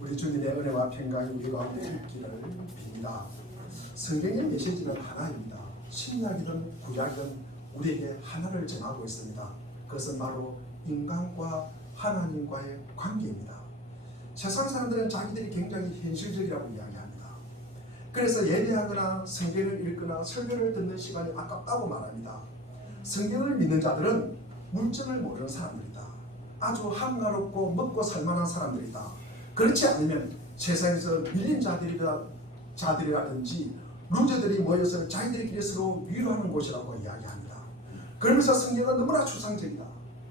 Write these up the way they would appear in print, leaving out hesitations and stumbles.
우리 주님의 은혜와 평강이 우리 가운데 있기를 빕니다. 성경의 메시지는 하나입니다. 신약이든 구약이든 우리에게 하나를 전하고 있습니다. 그것은 바로 인간과 하나님과의 관계입니다. 세상 사람들은 자기들이 굉장히 현실적이라고 이야기합니다. 그래서 예배하거나 성경을 읽거나 설교를 듣는 시간이 아깝다고 말합니다. 성경을 믿는 자들은 물정을 모르는 사람들이다. 아주 한가롭고 먹고 살만한 사람들이다. 그렇지 않으면 세상에서 밀린 자들이라든지 루저들이 모여서 자기들끼리 서로 위로하는 곳이라고 이야기합니다. 그러면서 성경은 너무나 추상적이다.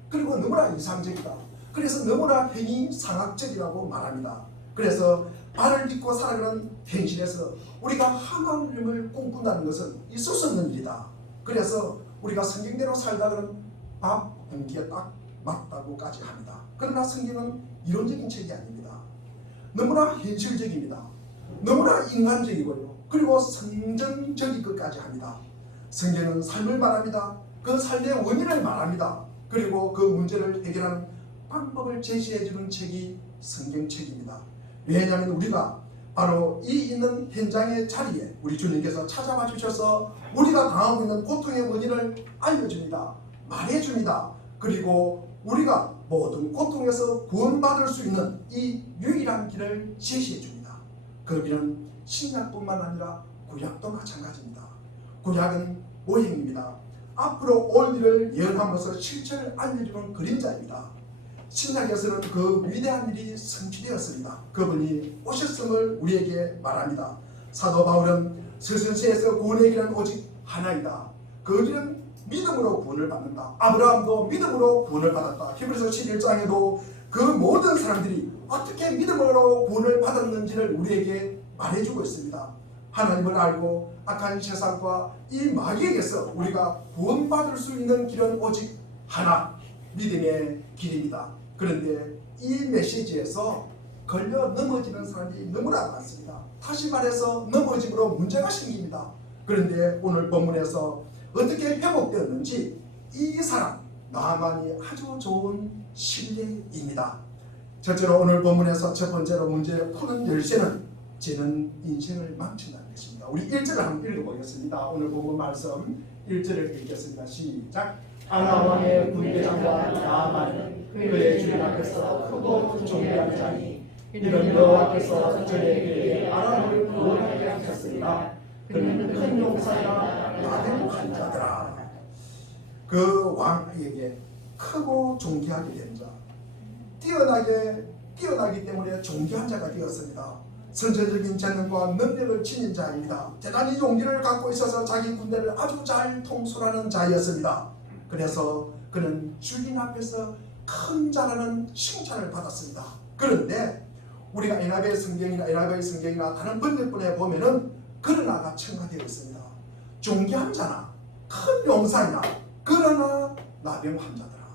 그리고 너무나 이상적이다. 그래서 너무나 행위 상학적이라고 말합니다. 그래서 발을 딛고 살아가는 현실에서 우리가 하나님을 꿈꾼다는 것은 있을 수 없는 일이다. 그래서 우리가 성경대로 살다가는 밥 한 끼에 딱 맞다고까지 합니다. 그러나 성경은 이론적인 책이 아닙니다. 너무나 현실적입니다. 너무나 인간적이고요. 그리고 성전적인 것까지 합니다. 성경은 삶을 말합니다. 그 삶의 원인을 말합니다. 그리고 그 문제를 해결하는 방법을 제시해주는 책이 성경책입니다. 왜냐하면 우리가 바로 이 있는 현장의 자리에 우리 주님께서 찾아와 주셔서 우리가 당하고 있는 고통의 원인을 알려줍니다. 말해줍니다. 그리고 우리가 모든 고통에서 구원받을 수 있는 이 유일한 길을 제시해줍니다. 그 길은 신약뿐만 아니라 구약도 마찬가지입니다. 구약은 모형입니다. 앞으로 올 일을 예언하면서 실체를 알려주는 그림자입니다. 신약에서는 그 위대한 일이 성취되었습니다. 그분이 오셨음을 우리에게 말합니다. 사도 바울은 서신서에서 구원의 길은 오직 하나이다. 그 길은 믿음으로 구원을 받는다. 아브라함도 믿음으로 구원을 받았다. 히브리서 11장에도 그 모든 사람들이 어떻게 믿음으로 구원을 받았는지를 우리에게 말해주고 있습니다. 하나님을 알고 악한 세상과 이 마귀에게서 우리가 구원받을 수 있는 길은 오직 하나, 믿음의 길입니다. 그런데 이 메시지에서 걸려 넘어지는 사람이 너무나 많습니다. 다시 말해서 넘어짐으로 문제가 생깁니다. 그런데 오늘 본문에서 어떻게 회복되었는지 이 사람 나만이 아주 좋은 신뢰입니다. 첫째로 오늘 본문에서 첫 번째로 문제 푸는 열쇠는 죄는 인생을 망친다는 것입니다. 우리 1절을 한번 읽어보겠습니다. 오늘 본문 말씀 1절을 읽겠습니다. 시작. 아나왕의 군대장과 나아만은 그의 주인 앞에서 크고 존귀한 자니 이는 여호와께서 저에게 아람을 구원하게 하셨으나 그는 큰 용사나 나대목한 자들아. 그 왕에게 크고 존귀하게 된 자, 뛰어나기 때문에 존귀한 자가 되었습니다. 선천적인 재능과 능력을 지닌 자입니다. 대단히 용기를 갖고 있어서 자기 군대를 아주 잘 통솔하는 자였습니다. 그래서 그는 주인 앞에서 큰 자라는 칭찬을 받았습니다. 그런데 우리가 에나베의 성경이나 다른 번역본에 보면은 그러나가 첨가되어 있습니다. 존귀한 자나 큰 용사이나 그러나 나병한 자들아.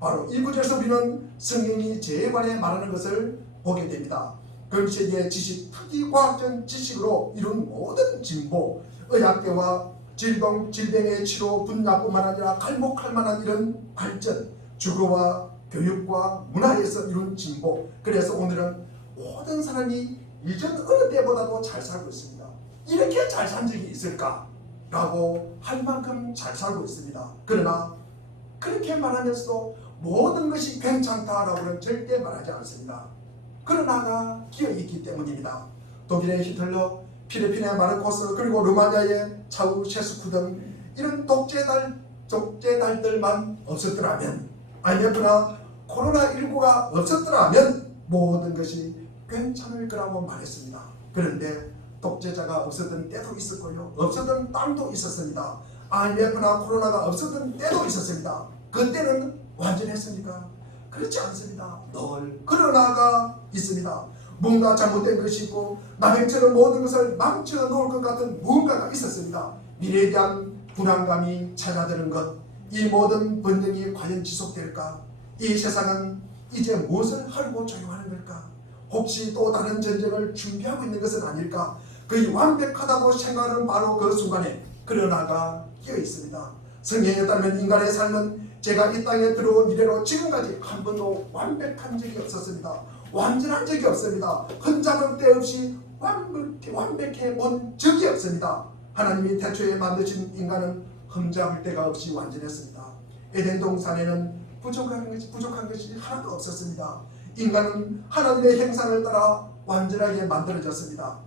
바로 이 구절에서 우리는 성경이 죄에 관해 말하는 것을 보게 됩니다. 근시의 지식, 특히 과학적 지식으로 이룬 모든 진보, 의학계와 질병의 치료 분야뿐만 아니라 갈목할 만한 이런 발전, 주거와 교육과 문화에서 이룬 진보. 그래서 오늘은 모든 사람이 이전 어느 때보다도 잘 살고 있습니다. 이렇게 잘 산 적이 있을까? 라고 할 만큼 잘 살고 있습니다. 그러나 그렇게 말하면서도 모든 것이 괜찮다라고는 절대 말하지 않습니다. 그러나가 기어있기 때문입니다. 독일의 히틀러, 필리핀의 마르코스, 그리고 루마니아의 차우셰스쿠 등 이런 독재달들만 없었더라면, IMF나 코로나19가 없었더라면 모든 것이 괜찮을 거라고 말했습니다. 그런데 독재자가 없었던 때도 있었고요, 없었던 땅도 있었습니다. IMF나 코로나가 없었던 때도 있었습니다. 그때는 완전했습니까? 그렇지 않습니다. 늘 그러나가 있습니다. 뭔가 잘못된 것이 있고 남행처럼 모든 것을 망쳐 놓을 것 같은 무언가가 있었습니다. 미래에 대한 불안감이 찾아드는 것, 이 모든 번영이 과연 지속될까? 이 세상은 이제 무엇을 하려고 조용하는 걸까? 혹시 또 다른 전쟁을 준비하고 있는 것은 아닐까? 거의 완벽하다고 생각하는 바로 그 순간에 그러나가 끼어 있습니다. 성경에 따르면 인간의 삶은 제가 이 땅에 들어온 이래로 지금까지 한 번도 완벽한 적이 없었습니다. 완전한 적이 없습니다. 흠잡은 때 없이 완벽해 본 적이 없습니다. 하나님이 태초에 만드신 인간은 흠잡을 데가 없이 완전했습니다. 에덴 동산에는 부족한 것이 하나도 없었습니다. 인간은 하나님의 형상을 따라 완전하게 만들어졌습니다.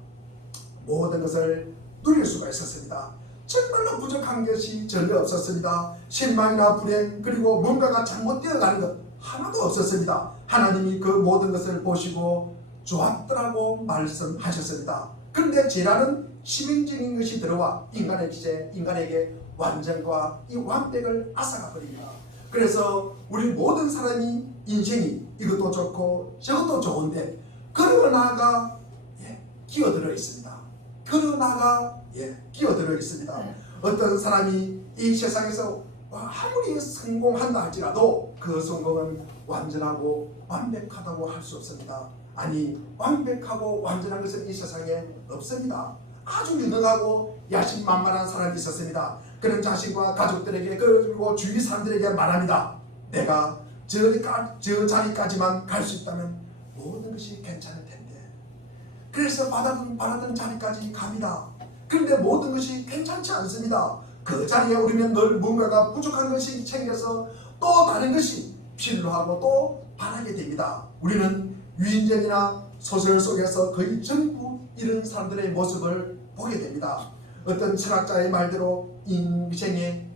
모든 것을 누릴 수가 있었습니다. 정말로 부족한 것이 전혀 없었습니다. 실망이나 불행 그리고 뭔가가 잘못되어 가는 것 하나도 없었습니다. 하나님이 그 모든 것을 보시고 좋았더라고 말씀하셨습니다. 그런데 죄라는 치명적인 것이 들어와 인간에게 완전과 이 완벽을 앗아가 버립니다. 그래서 우리 모든 사람이 인생이 이것도 좋고 저것도 좋은데 그러나가 끼어들어 있습니다. 끼어들어 있습니다. 어떤 사람이 이 세상에서 아무리 성공한다 할지라도 그 성공은 완전하고 완벽하다고 할 수 없습니다. 아니, 완벽하고 완전한 것은 이 세상에 없습니다. 아주 유능하고 야심만만한 사람이 있었습니다. 그런 자신과 가족들에게 그리고 주위 사람들에게 말합니다. 내가 저 자리까지만 갈 수 있다면 모든 것이 괜찮을 텐데. 그래서 바라던 자리까지 갑니다. 그런데 모든 것이 괜찮지 않습니다. 그 자리에 오르면 늘 뭔가가 부족한 것이 생겨서 또 다른 것이 필요하고 또 바라게 됩니다. 우리는 위인전이나 소설 속에서 거의 전부 이런 사람들의 모습을 보게 됩니다. 어떤 철학자의 말대로 인생의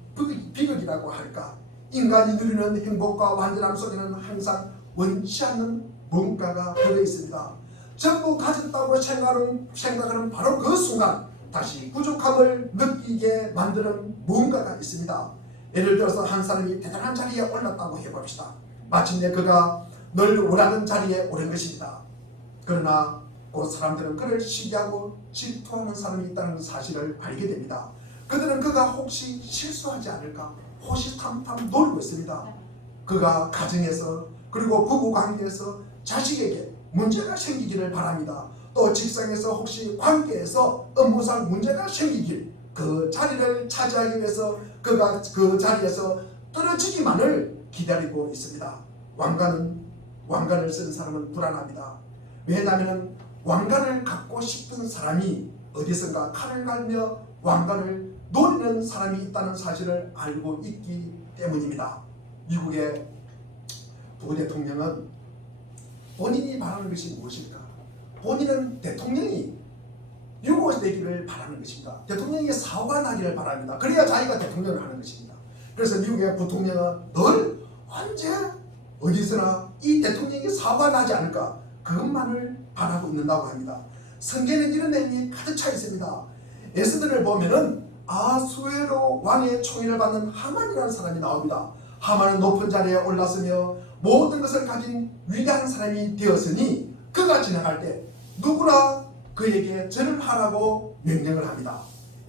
비극이라고 할까, 인간이 누리는 행복과 완전함 속에는 항상 원치 않는 뭔가가 들어 있습니다. 전부 가졌다고 생각하는 바로 그 순간 다시 부족함을 느끼게 만드는 뭔가가 있습니다. 예를 들어서 한 사람이 대단한 자리에 올랐다고 해봅시다. 마침내 그가 늘 원하는 자리에 오른 것입니다. 그러나 그 사람들은 그를 시기하고 질투하는 사람이 있다는 사실을 알게 됩니다. 그들은 그가 혹시 실수하지 않을까 호시탐탐 노리고 있습니다. 그가 가정에서 그리고 부부관계에서 자식에게 문제가 생기기를 바랍니다. 또 직장에서 혹시 관계에서 업무상 문제가 생기길, 그 자리를 차지하기 위해서 그가 그 자리에서 떨어지기만을 기다리고 있습니다. 왕관을 쓴 사람은 불안합니다. 왜냐하면 왕관을 갖고 싶은 사람이 어디선가 칼을 갈며 왕관을 노리는 사람이 있다는 사실을 알고 있기 때문입니다. 미국의 부대통령은 본인이 바라는 것이 무엇일까? 본인은 대통령이 유고되기를 바라는 것입니다. 대통령에게 사고가 나기를 바랍니다. 그래야 자기가 대통령을 하는 것입니다. 그래서 미국의 부통령은 늘 언제 어디서나 이 대통령에게 사고가 나지 않을까 그것만을 바라고 있는다고 합니다. 성경에는 이런 내용이 가득 차 있습니다. 에스더를 보면은 아수에로 왕의 총애를 받는 하만이라는 사람이 나옵니다. 하만은 높은 자리에 올랐으며 모든 것을 가진 위대한 사람이 되었으니 그가 지나갈 때 누구나 그에게 절을 하라고 명령을 합니다.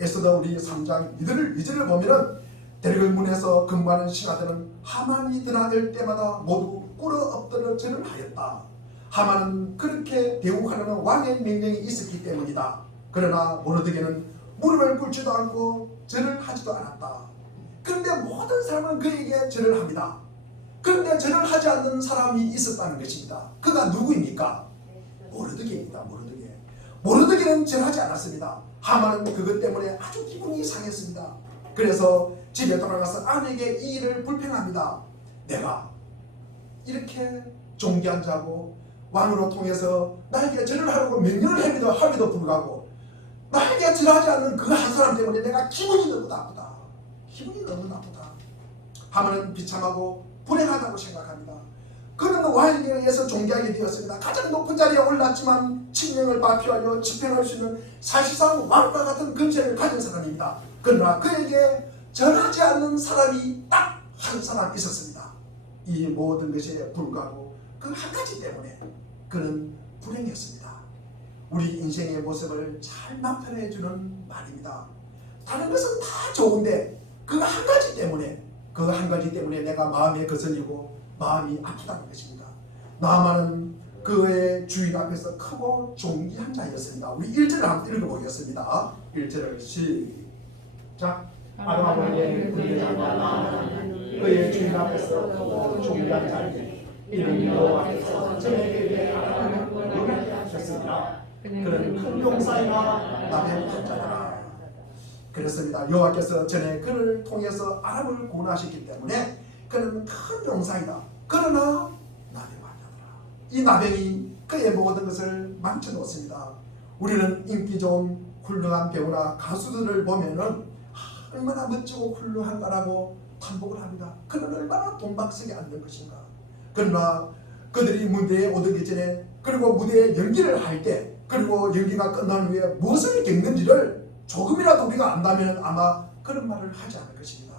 에스더 우리 3장 2절을 보면은 대궐문에서 근무하는 신하들은 하만이 드나들 때마다 모두 꿇어 엎드려 절을 하였다. 하만은 그렇게 대우하는 왕의 명령이 있었기 때문이다. 그러나 모르드게는 무릎을 꿇지도 않고 절을 하지도 않았다. 그런데 모든 사람은 그에게 절을 합니다. 그런데 절을 하지 않는 사람이 있었다는 것입니다. 그가 누구입니까? 모르드게입니다. 모르드게는 절하지 않았습니다. 하만은 그것 때문에 아주 기분이 상했습니다. 그래서 집에 돌아가서 아내에게 이 일을 불평합니다. 내가 이렇게 존귀한 자고 왕으로 통해서 나에게 절을 하라고 명령을 함에도 불구하고 나에게 절하지 않는 그 한 사람 때문에 내가 기분이 너무 나쁘다. 하만은 비참하고 불행하다고 생각합니다. 그는 왕에게 의해서 존귀하게 되었습니다. 가장 높은 자리에 올랐지만 칙령을 발표하여 집행할 수 있는 사실상 왕과 같은 근세를 가진 사람입니다. 그러나 그에게 절하지 않는 사람이 딱 한 사람 있었습니다. 이 모든 것에 불구하고 그 한 가지 때문에 그는 불행했습니다. 우리 인생의 모습을 잘 나타내 주는 말입니다. 다른 것은 다 좋은데 그 한 가지 때문에 내가 마음에 거슬리고 마음이 아프다는 것입니다. 나만은 그의 주인 앞에서 크고 존귀한 자였습니다. 우리 1절을 한번 읽어보겠습니다. 1절을 시작. 아마리의 군대장과 나아만은 그의 주인 앞에서 크고 존귀한 자이니 이는 여호와께서 저에게 아람을 구원하게 하셨습니다. 그는 큰 용사이나 나병 환자라. 그렇습니다. 여호와께서 전에 그를 통해서 아람을 구원하셨기 때문에 그는 큰 용사이다. 그러나 나병 환자더라. 이 나병이 그의 모든 것을 망쳐놓습니다. 우리는 인기 좋은 훌륭한 배우나 가수들을 보면은 얼마나 멋지고 훌륭한가라고 탐복을 합니다. 그는 얼마나 돈박스게 앉는 것인가. 그러나 그들이 무대에 오르기 전에 그리고 무대에 연기를 할 때 그리고 연기가 끝난 후에 무엇을 겪는지를 조금이라도 우리가 안다면 아마 그런 말을 하지 않을 것입니다.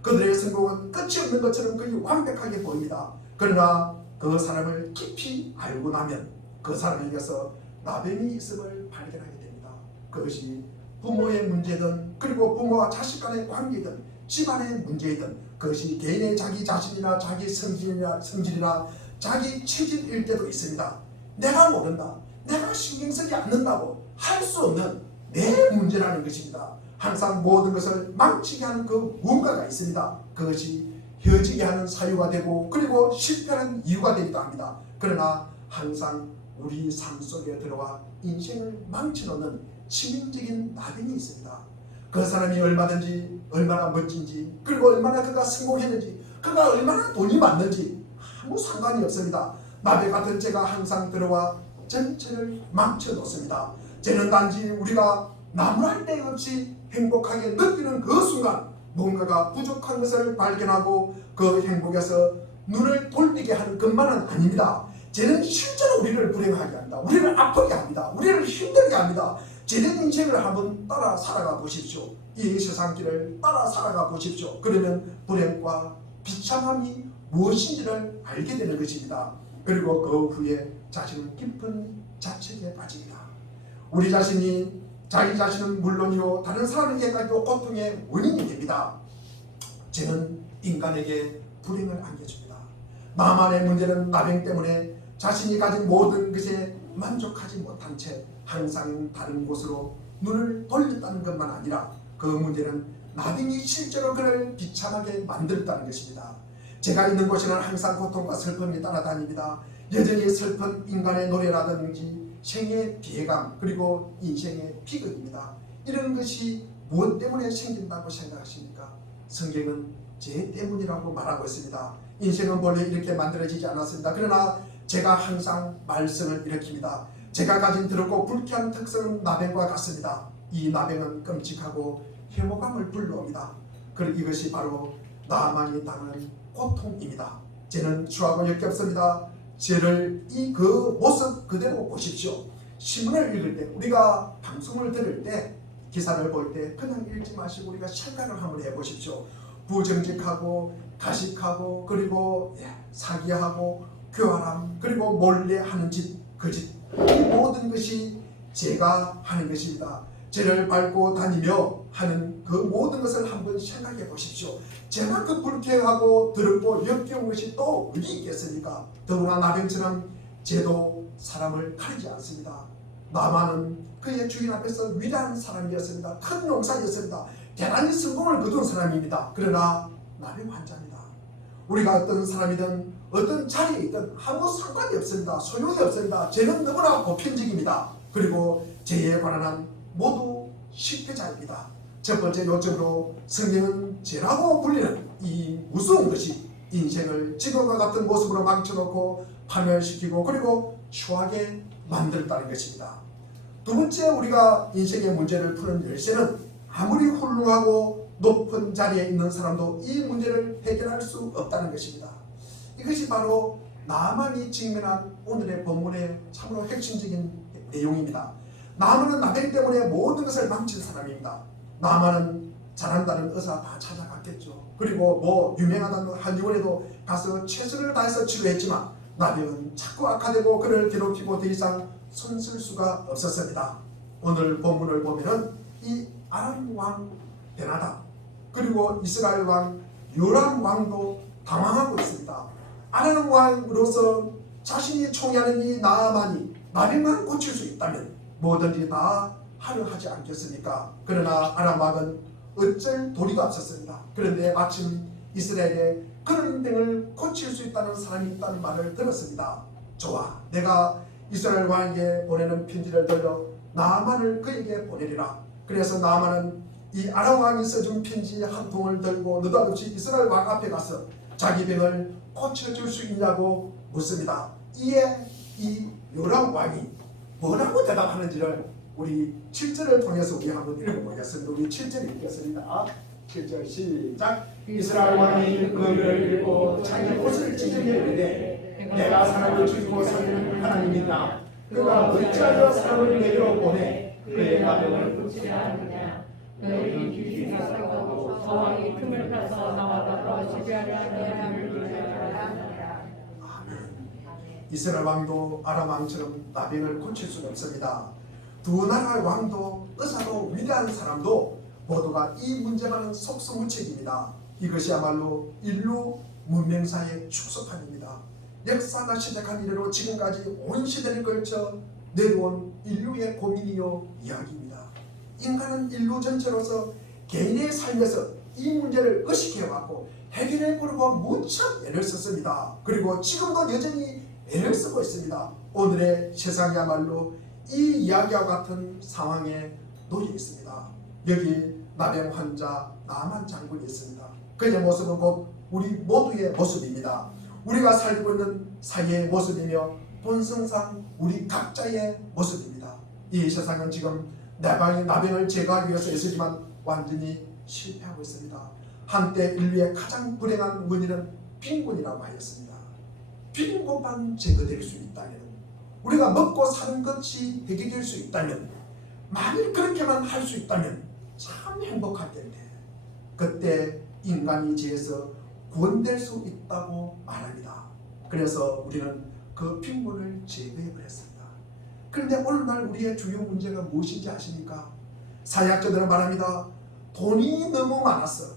그들의 성공은 끝이 없는 것처럼 거의 완벽하게 보입니다. 그러나 그 사람을 깊이 알고 나면 그 사람에게서 나병이 있음을 발견하게 됩니다. 그것이 부모의 문제든 그리고 부모와 자식 간의 관계든 집안의 문제이든 그것이 개인의 자기 자신이나 자기 성질이나 자기 체질일 때도 있습니다. 내가 모른다, 내가 신경 쓰지 않는다고 할 수 없는 내 문제라는 것입니다. 항상 모든 것을 망치게 하는 그 무언가가 있습니다. 그것이 헤어지게 하는 사유가 되고 그리고 실패하는 이유가 되기도 합니다. 그러나 항상 우리 삶 속에 들어와 인생을 망쳐놓는 치명적인 나병이 있습니다. 그 사람이 얼마나 멋진지 그리고 얼마나 그가 성공했는지 그가 얼마나 돈이 많는지 아무 상관이 없습니다. 나병 같은 죄가 항상 들어와 전체를 망쳐놓습니다. 죄는 단지 우리가 나무랄 데 없이 행복하게 느끼는 그 순간 뭔가가 부족한 것을 발견하고 그 행복에서 눈을 돌리게 하는 것만은 아닙니다. 죄는 실제로 우리를 불행하게 합니다. 우리를 아프게 합니다. 우리를 힘들게 합니다. 죄된 인생을 한번 따라 살아가 보십시오. 이 세상길을 따라 살아가 보십시오. 그러면 불행과 비참함이 무엇인지를 알게 되는 것입니다. 그리고 그 후에 자신은 깊은 자책에 빠집니다. 우리 자신이 자기 자신은 물론이요 다른 사람에게까지도 고통의 원인이 됩니다. 죄는 인간에게 불행을 안겨줍니다. 나만의 문제는 나병 때문에 자신이 가진 모든 것에 만족하지 못한 채 항상 다른 곳으로 눈을 돌렸다는 것만 아니라 그 문제는 나병이 실제로 그를 비참하게 만들었다는 것입니다. 제가 있는 곳에는 항상 고통과 슬픔이 따라다닙니다. 여전히 슬픈 인간의 노래라든지 생의 비애감 그리고 인생의 비극입니다. 이런 것이 무엇 때문에 생긴다고 생각하십니까? 성경은 죄 때문이라고 말하고 있습니다. 인생은 원래 이렇게 만들어지지 않았습니다. 그러나 제가 항상 말썽을 일으킵니다. 제가 가진 더럽고 불쾌한 특성은 나병과 같습니다. 이 나병은 끔찍하고 혐오감을 불러옵니다. 그리고 이것이 바로 나만이 당하는 고통입니다. 죄는 주하고 역겹습니다. 죄를 그 모습 그대로 보십시오. 신문을 읽을 때 우리가 방송을 들을 때 기사를 볼 때 그냥 읽지 마시고 우리가 생각을 한번 해보십시오. 부정직하고 가식하고 그리고 사기하고 교활함 그리고 몰래 하는 짓, 그 짓, 이 모든 것이 죄가 하는 것입니다. 죄를 밟고 다니며 하는 그 모든 것을 한번 생각해 보십시오. 죄만큼 불쾌하고 더럽고 역겨운 것이 또 어디 있겠습니까? 더구나 나병처럼 죄도 사람을 가리지 않습니다. 나만은 그의 주인 앞에서 위대한 사람이었습니다. 큰 용사였습니다. 대단히 성공을 거둔 사람입니다. 그러나 나병 환자입니다. 우리가 어떤 사람이든 어떤 자리에 있든 아무 상관이 없습니다. 소용이 없습니다. 죄는 너무나 보편적입니다. 그리고 죄에 관한 한 모두 실패자입니다. 첫 번째 요점으로 성경은 죄라고 불리는 이 무서운 것이 인생을 지금과 같은 모습으로 망쳐놓고 파멸시키고 그리고 추하게 만들었다는 것입니다. 두 번째 우리가 인생의 문제를 푸는 열쇠는 아무리 훌륭하고 높은 자리에 있는 사람도 이 문제를 해결할 수 없다는 것입니다. 이것이 바로 나만이 직면한 오늘의 본문의 참으로 핵심적인 내용입니다. 나만은 나병 때문에 모든 것을 망친 사람입니다. 나만은 잘한다는 의사 다 찾아갔겠죠. 그리고 유명하다는 한의원에도 가서 최선을 다해서 치료했지만 나병은 자꾸 악화되고 그를 괴롭히고 더 이상 손쓸 수가 없었습니다. 오늘 본문을 보면은 이 아람 왕 베나답 그리고 이스라엘 왕 요람 왕도 당황하고 있습니다. 아람 왕으로서 자신이 총애하는 이 나아만이 나병만 고칠 수 있다면 뭐든지 다 하려 하지 않겠습니까? 그러나 아람 왕은 어쩔 도리가 없었습니다. 그런데 마침 이스라엘의 그런 병을 고칠 수 있다는 사람이 있다는 말을 들었습니다. 좋아, 내가 이스라엘 왕에게 보내는 편지를 들려 나아만을 그에게 보내리라. 그래서 나아만은 이 아람 왕이 써준 편지 한 통을 들고 느닷없이 이스라엘 왕 앞에 가서 자기 병을 고쳐줄 수 있냐고 묻습니다. 이에 이 요람 왕이 뭐라고 대답하는지를 우리 7절을 통해서 우리 한번 읽어보겠습니다. 우리 7절 읽겠습니다. 7절 시작. 이스라엘 왕이 그 글을 읽고 자기 옷을 찢으며 이르되 내가 사람을 죽이고 살리는 하나님이다. 그가 어찌하여 사람을 내려 보내 그의 나병을 고치려 하느냐. 너희 귀신이 사고 서왕이 틈을 타서 나와서 지배하려 하는 하나님을 위하여. 이스라엘 왕도 아람 왕처럼 나병을 고칠 수는 없습니다. 두 나라의 왕도 의사도 위대한 사람도 모두가 이 문제만은 속수무책입니다. 이것이야말로 인류 문명사의 축소판입니다. 역사가 시작한 이래로 지금까지 온 시대를 걸쳐 내려온 인류의 고민이요 이야기입니다. 인간은 인류 전체로서 개인의 삶에서 이 문제를 의식해왔고 해결해 보려고 무척 애를 썼습니다. 그리고 지금도 여전히 애를 쓰고 있습니다. 오늘의 세상이야말로 이 이야기와 같은 상황에 놓여 있습니다. 여기 나병 환자 나만 장군이 있습니다. 그의 모습은 곧 우리 모두의 모습입니다. 우리가 살고 있는 사회의 모습이며 본성상 우리 각자의 모습입니다. 이 세상은 지금 나병을 제거하기 위해서 애쓰지만 완전히 실패하고 있습니다. 한때 인류의 가장 불행한 원인은 빈곤이라고 하였습니다. 빈곤만 제거될 수 있다면, 우리가 먹고 사는 것이 해결될 수 있다면, 만일 그렇게만 할 수 있다면 참 행복할 텐데, 그때 인간이 죄에서 구원될 수 있다고 말합니다. 그래서 우리는 그 빈곤을 제거해버렸습니다. 그런데 오늘날 우리의 주요 문제가 무엇인지 아십니까? 사회학자들은 말합니다. 돈이 너무 많았어.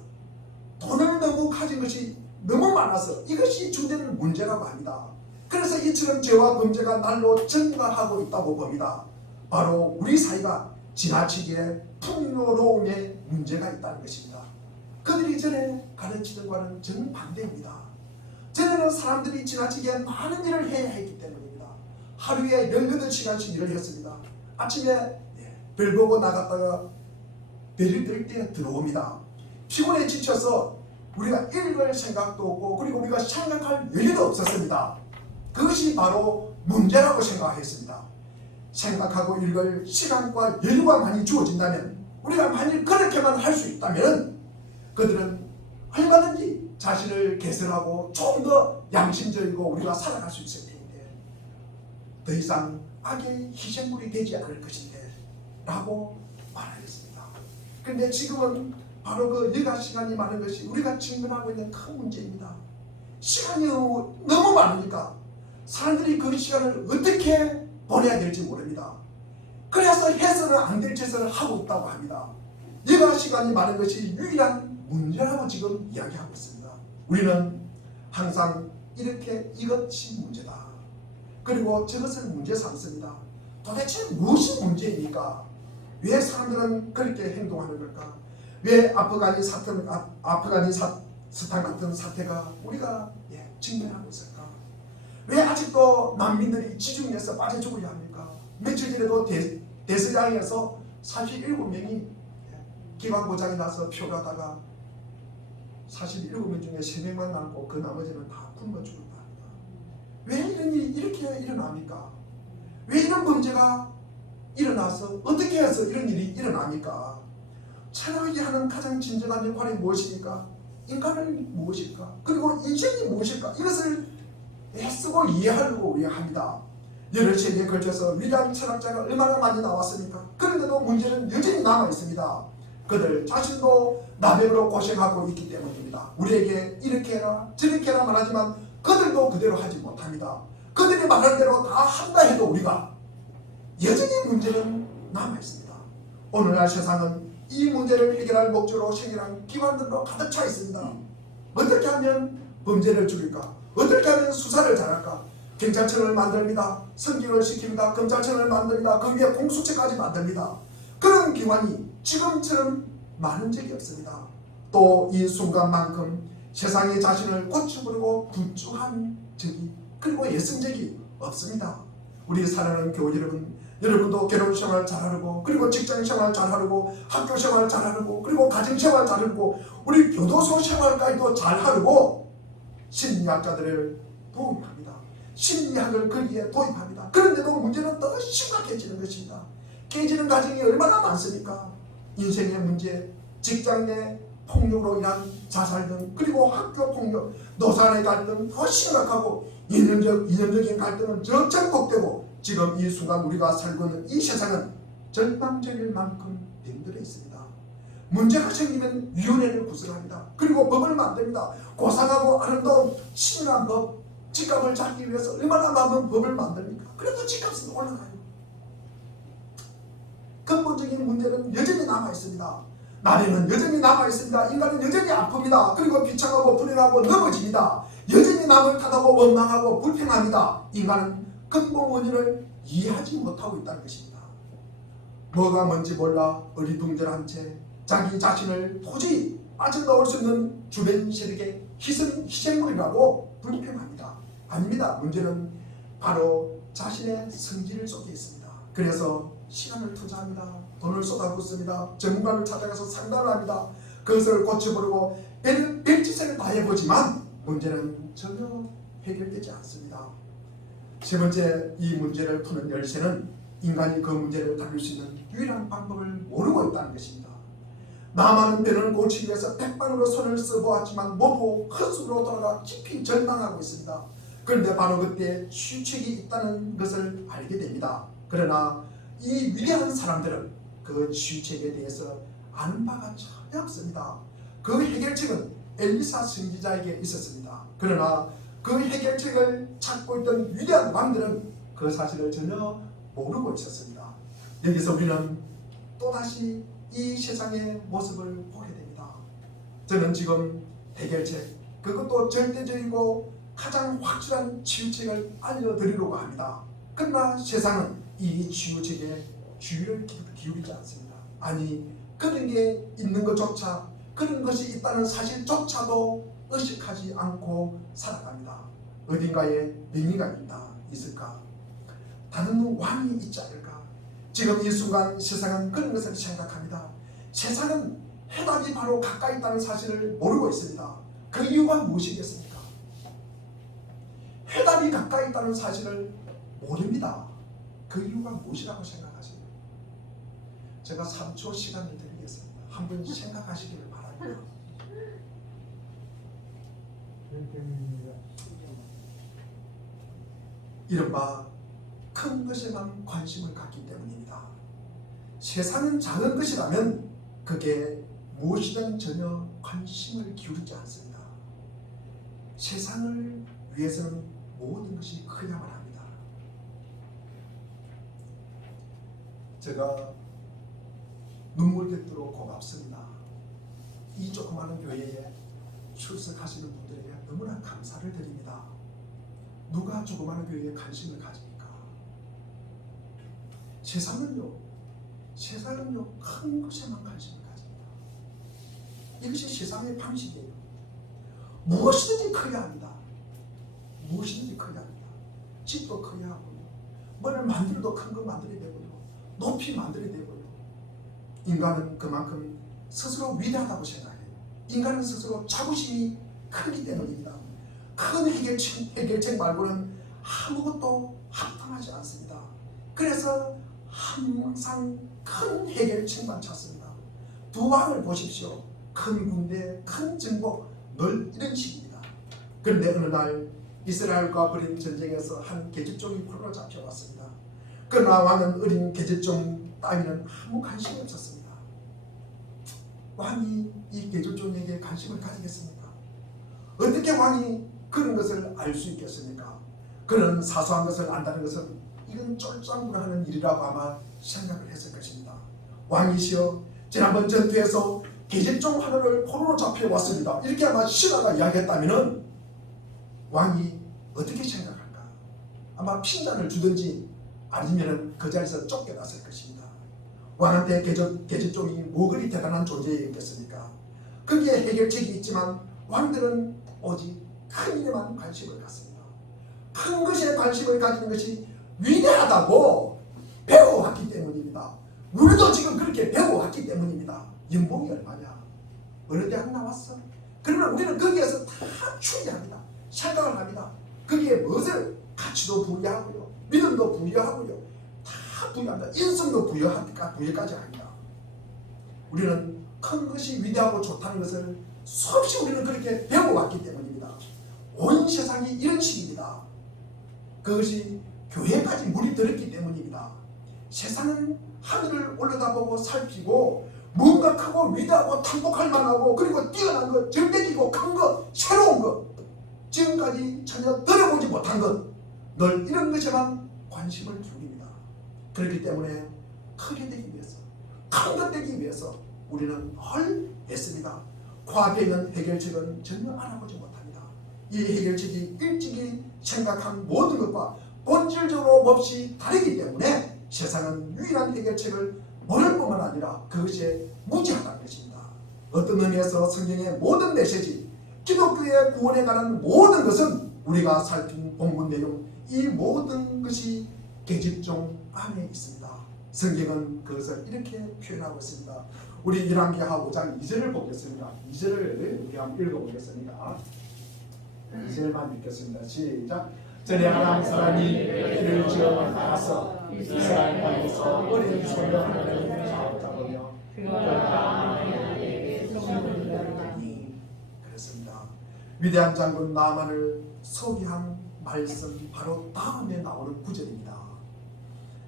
돈을 너무 가진 것이 너무 많아서 이것이 주된 문제라고 합니다. 그래서 이처럼 죄와 범죄가 날로 증가하고 있다고 봅니다. 바로 우리 사회가 지나치게 풍요로움에 문제가 있다는 것입니다. 그들이 전에 가르치던 것과는 정반대입니다. 전에는 사람들이 지나치게 많은 일을 해야 했기 때문입니다. 하루에 18시간씩 일을 했습니다. 아침에 별 보고 나갔다가 별이 뜰 때 들어옵니다. 피곤에 지쳐서 우리가 읽을 생각도 없고 그리고 우리가 생각할 여유도 없었습니다. 그것이 바로 문제라고 생각했습니다. 생각하고 읽을 시간과 여유가 많이 주어진다면, 우리가 만일 그렇게만 할 수 있다면 그들은 얼마든지 자신을 개선하고 좀 더 양심적이고 우리가 살아갈 수 있을 텐데, 더 이상 악의 희생물이 되지 않을 것인데 라고 말하였습니다. 그런데 지금은 바로 그 여가 시간이 많은 것이 우리가 직면하고 있는 큰 문제입니다. 시간이 너무 많으니까 사람들이 그 시간을 어떻게 보내야 될지 모릅니다. 그래서 해서는 안 될 짓을 하고 있다고 합니다. 여가 시간이 많은 것이 유일한 문제라고 지금 이야기하고 있습니다. 우리는 항상 이렇게 이것이 문제다, 그리고 저것을 문제 삼습니다. 도대체 무엇이 문제입니까? 왜 사람들은 그렇게 행동하는 걸까? 왜 아프가니스탄 같은 사태가 우리가 직면하고 있을까? 왜 아직도 난민들이 지중해에서 빠져 죽으려 합니까? 며칠 전에도 대서양에서 47명이 기관고장이 나서 표가다가 47명 중에 3명만 남고 그 나머지는 다 굶어 죽었다 합니다. 왜 이런 일이 이렇게 일어납니까? 왜 이런 문제가 일어나서 어떻게 해서 이런 일이 일어납니까? 철학이 하는 가장 진정한 역할이 무엇입니까? 인간은 무엇일까? 그리고 인생이 무엇일까? 이것을 애쓰고 이해하려고 우리가 합니다. 여러 세기에 걸쳐서 위대한 철학자가 얼마나 많이 나왔습니까? 그런데도 문제는 여전히 남아있습니다. 그들 자신도 나병으로 고생하고 있기 때문입니다. 우리에게 이렇게 해라 저렇게 해라 말하지만 그들도 그대로 하지 못합니다. 그들이 말한 대로 다 한다 해도 우리가 여전히 문제는 남아있습니다. 오늘날 세상은 이 문제를 해결할 목적으로 생겨난 기관들로 가득 차 있습니다. 어떻게 하면 범죄를 줄일까? 어떻게 하면 수사를 잘할까? 경찰청을 만듭니다. 성경을 시킵니다. 검찰청을 만듭니다. 그 위에 공수처까지 만듭니다. 그런 기관이 지금처럼 많은 적이 없습니다. 또 이 순간만큼 세상이 자신을 고쳐버리고 분주한 적이 그리고 예성적이 없습니다. 우리 사랑하는 교우 여러분, 여러분도 결혼 생활 잘하고 그리고 직장 생활 잘하고 학교 생활 잘하고 그리고 가정 생활 잘하고 우리 교도소 생활까지도 잘하고 심리학자들을 도입합니다. 심리학을 거기에 도입합니다. 그런데도 문제는 더 심각해지는 것입니다. 깨지는 가정이 얼마나 많습니까? 인생의 문제, 직장 내 폭력으로 인한 자살 등 그리고 학교 폭력, 노사간의 갈등 더 심각하고 이념적인 갈등은 적전폭되고 지금 이 순간 우리가 살고 있는 이 세상은 절망적일 만큼 병들어 있습니다. 문제가 생기면 위원회를 구성합니다. 그리고 법을 만듭니다. 고상하고 아름다운 치밀한 법, 집값을 잡기 위해서 얼마나 많은 법을 만듭니까? 그래도 집값은 올라가요. 근본적인 문제는 여전히 남아있습니다. 나라는 여전히 남아있습니다. 인간은 여전히 아픕니다. 그리고 비참하고 불행하고 넘어집니다. 여전히 남을 탓하고 원망하고 불평합니다. 인간은 근본 원인을 이해하지 못하고 있다는 것입니다. 뭐가 뭔지 몰라 어리둥절한 채 자기 자신을 도저히 빠져나올 수 있는 주변 세력의 희생물이라고 불평합니다. 아닙니다. 문제는 바로 자신의 성질 속에 있습니다. 그래서 시간을 투자합니다. 돈을 쏟아붓습니다. 전문가를 찾아가서 상담을 합니다. 그것을 고쳐보려고 별짓을 다 해보지만 문제는 전혀 해결되지 않습니다. 세 번째, 이 문제를 푸는 열쇠는 인간이 그 문제를 다룰 수 있는 유일한 방법을 모르고 있다는 것입니다. 남아는 병을 고치기 위해서 백방으로 손을 써보았지만 모두 헛수로 돌아가 깊이 절망하고 있습니다. 그런데 바로 그때 휴책이 있다는 것을 알게 됩니다. 그러나 이 위대한 사람들은 그 휴책에 대해서 아는 바가 전혀 없습니다. 그 해결책은 엘리사 선지자에게 있었습니다. 그러나 그 해결책을 찾고 있던 위대한 왕들은 그 사실을 전혀 모르고 있었습니다. 여기서 우리는 또다시 이 세상의 모습을 보게 됩니다. 저는 지금 해결책, 그것도 절대적이고 가장 확실한 치유책을 알려드리려고 합니다. 그러나 세상은 이 치유책에 주의를 기울이지 않습니다. 아니, 그런 게 있는 것조차, 그런 것이 있다는 사실조차도 의식하지 않고 살아갑니다. 어딘가에 명의가 있을까? 다른 왕이 있지 않을까? 지금 이 순간 세상은 그런 것을 생각합니다. 세상은 해답이 바로 가까이 있다는 사실을 모르고 있습니다. 그 이유가 무엇이겠습니까? 해답이 가까이 있다는 사실을 모릅니다. 그 이유가 무엇이라고 생각하십니까? 제가 3초 시간을 드리겠습니다. 한번 생각하시기를 바랍니다. 이른바 큰 것에만 관심을 갖기 때문입니다. 세상은 작은 것이라면 그게 무엇이든 전혀 관심을 기울이지 않습니다. 세상을 위해서는 모든 것이 커야만 합니다. 제가 눈물겹도록 고맙습니다. 이 조그마한 교회에 출석하시는 분들에게 너무나 감사를 드립니다. 누가 조그마한 교회에 관심을 가집니까? 세상은요 큰 것에만 관심을 가집니다. 이것이 세상의 방식이에요. 무엇이든지 커야 합니다. 무엇이든지 커야 합니다. 집도 커야 하고요, 뭐를 만들어도 큰 거 만들어야 되고요, 높이 만들어야 되고요. 인간은 그만큼 스스로 위대하다고 생각해요. 인간은 스스로 자부심이 크기 때문입니다. 큰 해결책 말고는 아무것도 합당하지 않습니다. 그래서 항상 큰 해결책만 찾습니다. 두 왕을 보십시오. 큰 군대, 큰 정복, 늘 이런 식입니다. 그런데 어느 날 이스라엘과 벌인 전쟁에서 한 계집종이 포로로 잡혀왔습니다. 그러나 왕은 어린 계집종 따위는 아무 관심이 없었습니다. 왕이 이 계집종에게 관심을 가지겠습니까? 어떻게 왕이 그런 것을 알 수 있겠습니까? 그런 사소한 것을 안다는 것은 이건 쫄짱부라하는 일이라고 아마 생각을 했을 것입니다. 왕이시여, 지난번 전투에서 계집종 하나를 포로로 잡혀왔습니다. 이렇게 아마 신하가 이야기했다면 왕이 어떻게 생각할까? 아마 핀잔을 주든지 아니면 그 자리에서 쫓겨났을 것입니다. 왕한테 계집종이 뭐 그리 대단한 존재였겠습니까? 거기에 해결책이 있지만 왕들은 오직 큰 일에만 관심을 갖습니다. 큰 것에 관심을 가지는 것이 위대하다고 배워왔기 때문입니다. 우리도 지금 그렇게 배워왔기 때문입니다. 연봉이 얼마냐? 어느 대학 나왔어? 그러면 우리는 거기에서 다 추리합니다. 생각을 합니다. 거기에 무엇을 가치도 부여하고요, 믿음도 부여하고요, 다 부여합니다. 인성도 부여까지 합니다. 우리는 큰 것이 위대하고 좋다는 것을 수없이 우리는 그렇게 배워왔기 때문입니다. 온 세상이 이런 식입니다. 그것이 교회까지 물이 들었기 때문입니다. 세상은 하늘을 올려다보고 살피고 뭔가 크고 위대하고 탐복할 만하고 그리고 뛰어난 것, 절대기고 큰 것, 새로운 것, 지금까지 전혀 들어보지 못한 것, 늘 이런 것에만 관심을 두입니다. 그렇기 때문에 크게 되기 위해서, 큰 것 되기 위해서 우리는 늘 애씁니다. 코앞에 있는 해결책은 전혀 알아보지 못합니다. 이 해결책이 일찍이 생각한 모든 것과 본질적으로 몹시 다르기 때문에 세상은 유일한 해결책을 모를 뿐만 아니라 그것이 무지하다는 것입니다. 어떤 의미에서 성경의 모든 메시지, 기독교의 구원에 관한 모든 것은 우리가 살핀 본문 내용, 이 모든 것이 계집종 안에 있습니다. 성경은 그것을 이렇게 표현하고 있습니다. 우리 열왕기하 5장 2절을 보겠습니다. 2절을 우리 한번 읽어보겠습니다. 2절만 읽겠습니다. 시작. 전에 아람 사람이 배를 지어 나가서 이스라엘 땅에서 어린 소녀 하나를 잡으며 그렇습니다. 위대한 장군 나만을 소개한 말씀 바로 다음에 나오는 구절입니다.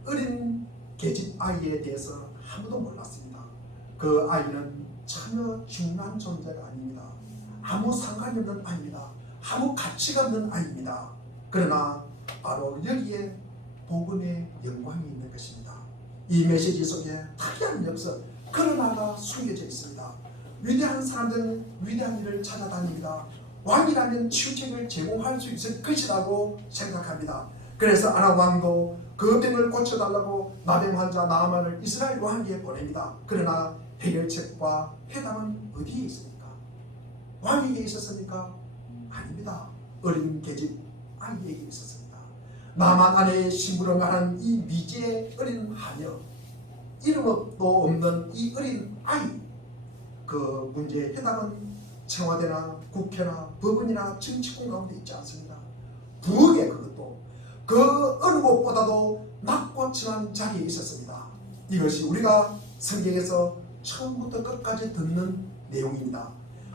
어린 계집 아이에 대해서 아무도 몰랐습니다. 그 아이는 전혀 중요한 존재가 아닙니다. 아무 상관이 없는 아이입니다. 아무 가치가 없는 아이입니다. 그러나 바로 여기에 복음의 영광이 있는 것입니다. 이 메시지 속에 특이한 역사, 그러나가 숨겨져 있습니다. 위대한 사람들은 위대한 일을 찾아다닙니다. 왕이라면 치유책을 제공할 수 있을 것이라고 생각합니다. 그래서 아람 왕도 그 병을 고쳐달라고 나병 환자 나아만을 이스라엘 왕에게 보냅니다. 그러나 해결책과 해답은 어디에 있습니까? 왕에게 있었습니까? 아닙니다. 어린 계집 아이에게 있었습니다. 나만 아내의 심부름하는 이 미지의 어린 하녀, 이름도 없는 이 어린 아이, 그 문제의 해답은 청와대나 국회나 법원이나 정치권 가운데 있지 않습니다. 부엌에, 그것도 그 어느 곳보다도 낮고 친한 자리에 있었습니다. 이것이 우리가 성경에서 처음부터 끝까지 듣는 내용입니다.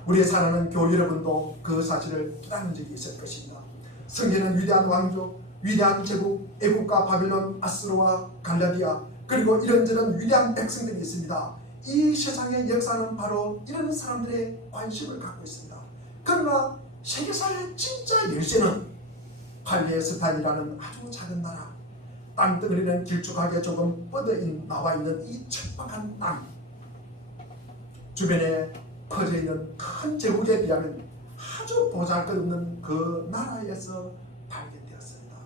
우리의 사랑하는 교우 여러분도 그 사실을 깨닫는 적이 있을 것입니다. 성경은 위대한 왕족, 위대한 제국, 애국과 바빌론, 아스로와 갈라디아, 그리고 이런저런 위대한 백성들이 있습니다. 이 세상의 역사는 바로 이런 사람들의 관심을 갖고 있습니다. 그러나 세계사의 진짜 열쇠는 팔레스타인이라는 아주 작은 나라, 땅덩어리는 길쭉하게 조금 뻗어 나와 있는 이 척박한 땅, 주변에 퍼져 있는 큰 제국에 비하면 아주 보잘것없는 그 나라에서 발견되었습니다.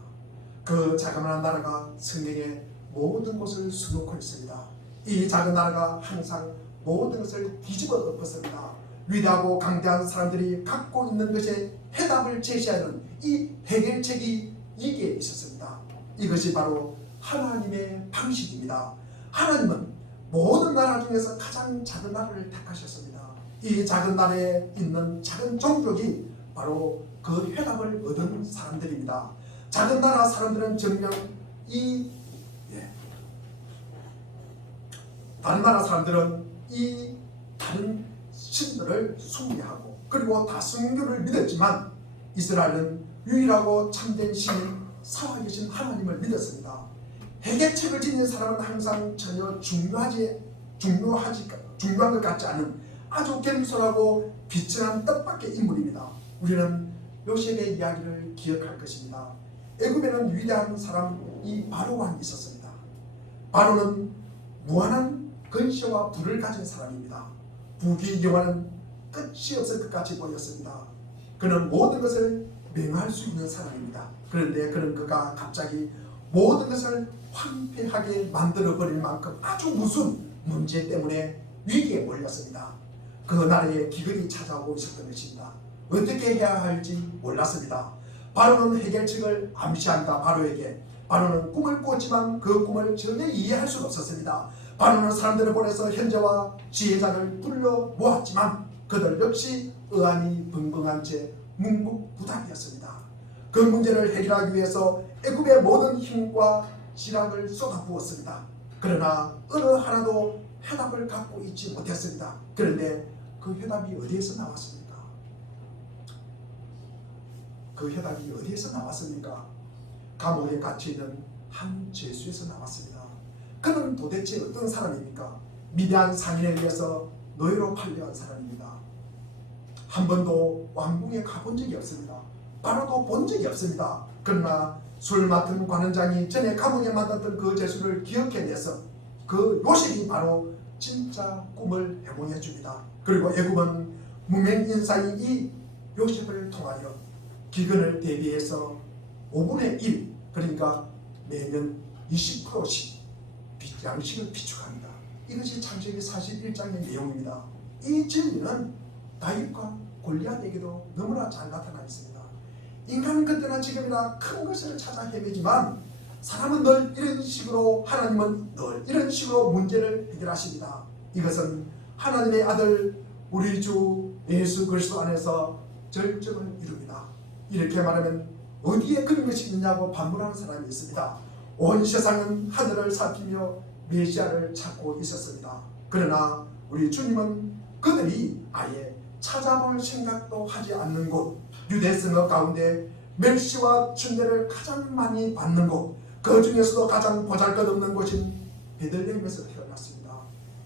그 자그마한 나라가 성경의 모든 것을 수놓고 있습니다. 이 작은 나라가 항상 모든 것을 뒤집어 엎었습니다. 위대하고 강대한 사람들이 갖고 있는 것에 해답을 제시하는 이 해결책이 이게 있었습니다. 이것이 바로 하나님의 방식입니다. 하나님은 모든 나라 중에서 가장 작은 나라를 택하셨습니다. 이 작은 나라에 있는 작은 종족이 바로 그 해답을 얻은 사람들입니다. 작은 나라 사람들은 정녕 다른 나라 사람들은 이 다른 신들을 숭배하고 그리고 다 성경을 믿었지만 이스라엘은 유일하고 참된 신인 살아계신 하나님을 믿었습니다. 해결책을 지닌 사람은 항상 전혀 중요한 것 같지 않은 아주 겸손하고 비천한 뜻밖의 인물입니다. 우리는 요셉의 이야기를 기억할 것입니다. 애굽에는 위대한 사람 이 바로 왕이 있었습니다. 바로는 무한한 근시와 부를 가진 사람입니다. 부귀영화는 끝이 없을 것 같이 보였습니다. 그는 모든 것을 맹할 수 있는 사람입니다. 그런데 그가 갑자기 모든 것을 황폐하게 만들어버릴 만큼 아주 무슨 문제 때문에 위기에 몰렸습니다. 그 나라에 기근이 찾아오고 있었던 것입니다. 어떻게 해야 할지 몰랐습니다. 바로는 해결책을 암시한다. 바로에게 바로는 꿈을 꾸었지만 그 꿈을 전혀 이해할 수가 없었습니다. 바로는 사람들을 보내서 현재와 지혜자를 불러 모았지만 그들 역시 의안이 벙벙한 채 묵묵부답이었습니다. 그 문제를 해결하기 위해서 애굽의 모든 힘과 지략을 쏟아부었습니다. 그러나 어느 하나도 해답을 갖고 있지 못했습니다. 그런데 그 해답이 어디에서 나왔습니까? 그 해답이 어디에서 나왔습니까? 감옥에 갇혀있는 한 죄수에서 나왔습니다. 그는 도대체 어떤 사람입니까? 미대한 상인에 의해서 노예로 팔려간 사람입니다. 한 번도 왕궁에 가본 적이 없습니다. 바로도 본 적이 없습니다. 그러나 술 맡은 관원장이 전에 감옥에 만났던 그 죄수를 기억해내서 그 요셉이 바로 진짜 꿈을 해몽해 줍니다. 그리고 애굽은 무명인사인 이 요셉을 통하여 기근을 대비해서 5분의 1 그러니까 매년 20%씩 양식을 비축합니다. 이것이 창세기 41장의 내용입니다. 이 진리는 다윗과 골리앗에게도 너무나 잘 나타나 있습니다. 인간은 그때나 지금이나 큰 것을 찾아 헤매지만 사람은 늘 이런 식으로 하나님은 늘 이런 식으로 문제를 해결하십니다. 이것은 하나님의 아들 우리 주 예수 그리스도 안에서 절정을 이룹니다. 이렇게 말하면 어디에 그런 것이 있냐고 반문하는 사람이 있습니다. 온 세상은 하늘을 살피며 메시아를 찾고 있었습니다. 그러나 우리 주님은 그들이 아예 찾아볼 생각도 하지 않는 곳 유대 성읍 가운데 멸시와 침례를 가장 많이 받는 곳 그 중에서도 가장 보잘것없는 곳인 베들레헴에서 태어났습니다.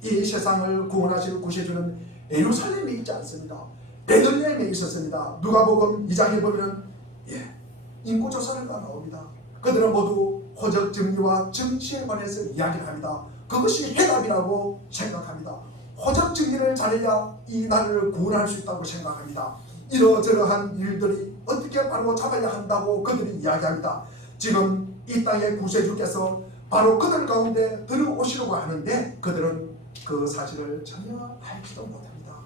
이 세상을 구원하실 구세주는 예루살렘에 있지 않습니다. 베들레헴에 있었습니다. 누가복음 2장에 보면 인구조사를 다 나옵니다. 그들은 모두 호적 정리와 정치에 관해서 이야기를 합니다. 그것이 해답이라고 생각합니다. 호적 정리를 잘해야 이 나라를 구원할 수 있다고 생각합니다. 이러저러한 일들이 어떻게 바로 잡아야 한다고 그들이 이야기합니다. 지금 이 땅의 구세주께서 바로 그들 가운데 들어오시려고 하는데 그들은 그 사실을 전혀 알지도 못합니다.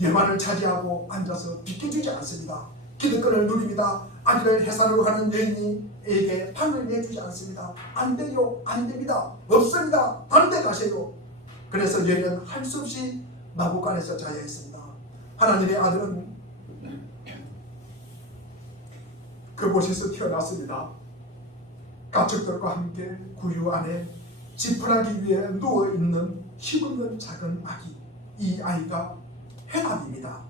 예만을 차지하고 앉아서 비켜주지 않습니다. 기득권을 누립니다. 아기를 해산으로 가는 여인에게 판을 내주지 않습니다. 안 돼요, 안 됩니다, 없습니다, 다른 데 가세요. 그래서 여인은 할 수 없이 마구간에서 자야 했습니다. 하나님의 아들은 그곳에서 태어났습니다. 가축들과 함께 구유 안에 지푸라기 위에 누워있는 힘없는 작은 아기, 이 아이가 해답입니다.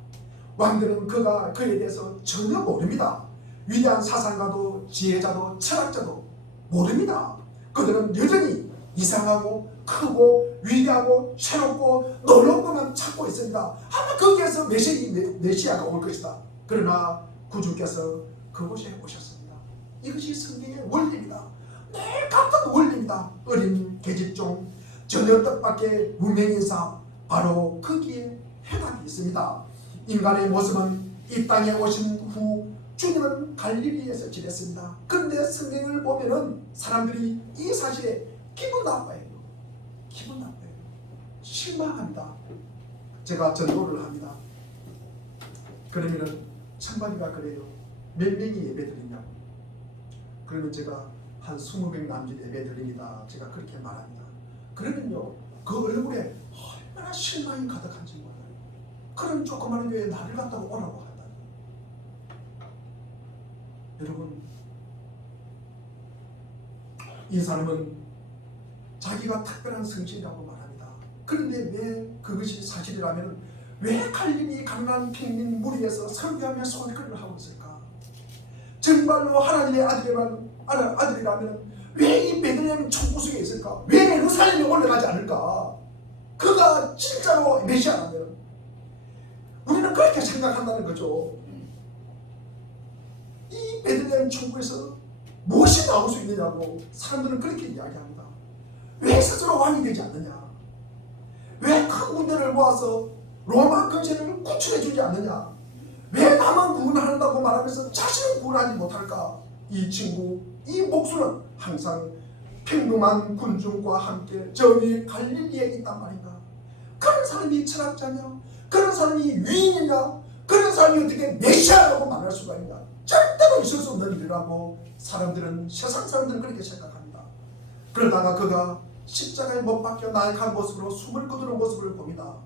왕들은 그에 대해서 전혀 모릅니다. 위대한 사상가도 지혜자도 철학자도 모릅니다. 그들은 여전히 이상하고 크고 위대하고 새롭고 놀라운 것만 찾고 있습니다. 아마 거기에서 메시아가 올 것이다. 그러나 구주께서 그곳에 오셨습니다. 이것이 성경의 원리입니다. 늘 같은 원리입니다. 어린 계집종 전혀 뜻밖의 무명인사 바로 거기에 해답이 있습니다. 인간의 모습은 이 땅에 오신 후 주님은 갈릴리에서 지냈습니다. 그런데 성경을 보면은 사람들이 이 사실에 기분 나빠해요. 기분 나빠해요. 실망합니다. 제가 전도를 합니다. 그러면은 천만이가 그래요. 몇 명이 예배 드리냐고. 그러면 제가 한 20명 남짓 예배 드립니다. 제가 그렇게 말합니다. 그러면요 그 얼굴에 얼마나 실망이 가득한지 몰라요. 그런 조그마한 교회에 나를 갖다가 오라고 한다. 여러분, 이 사람은 자기가 특별한 성신이라고 말합니다. 그런데 왜 그것이 사실이라면 왜 갈릴리 가난한 핑민 무리에서 설교하며 소리를 하고 있을까? 정말로 하나님의 아들이라면 왜 이 베들레헴 총구석에 있을까? 왜 예루살렘에 올라가지 않을까? 그가 진짜로 메시아라면 우리는 그렇게 생각한다는 거죠. 이 베들레헴 총구에서 무엇이 나올 수 있느냐고 사람들은 그렇게 이야기합니다. 왜 스스로 왕이 되지 않느냐? 왜 큰 군대를 모아서 로마 근세를 구출해주지 않느냐? 왜 남은 구원한다고 말하면서 자신은 구원하지 못할까? 이 친구, 이 목수는 항상 평범한 군중과 함께 저기 갈릴리에 있단 말인가? 그런 사람이 철학자냐? 그런 사람이 위인이냐? 그런 이런 사람이 어떻게 메시아라고 말할 수가 있냐? 절대로 있을 수 없는 일이라고 사람들은, 세상 사람들은 그렇게 생각합니다. 그러다가 그가 십자가에 못 박혀 나약한 모습으로 숨을 거두는 모습을 봅니다.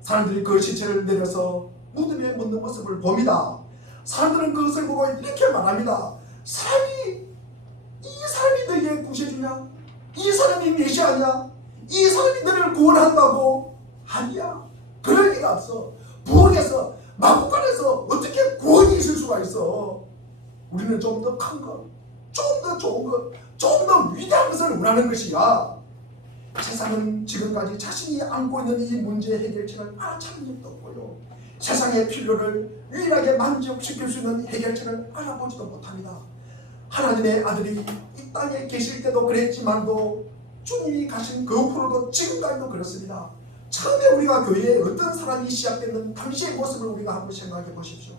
사람들이 그 시체를 내려서 무덤에 묻는 모습을 봅니다. 사람들은 그것을 보고 이렇게 말합니다. 이 사람이 너희의 구세주냐? 이 사람이 메시아냐? 이 사람이 너를 구원한다고? 아니야. 그럴 리가 없어. 부엌에서, 마구간에서 어떻게 구원이 있을 수가 있어? 우리는 좀 더 큰 것, 좀 더 좋은 것, 좀 더 위대한 것을 원하는 것이야. 세상은 지금까지 자신이 안고 있는 이 문제 해결책을 알아차린 적도 없고요. 세상의 필요를 유일하게 만족시킬 수 있는 해결책을 알아보지도 못합니다. 하나님의 아들이 이 땅에 계실 때도 그랬지만도 주님이 가신 그 후로도 지금까지도 그렇습니다. 처음에 우리가 교회에 어떤 사람이 시작되는 당시의 모습을 우리가 한번 생각해 보십시오.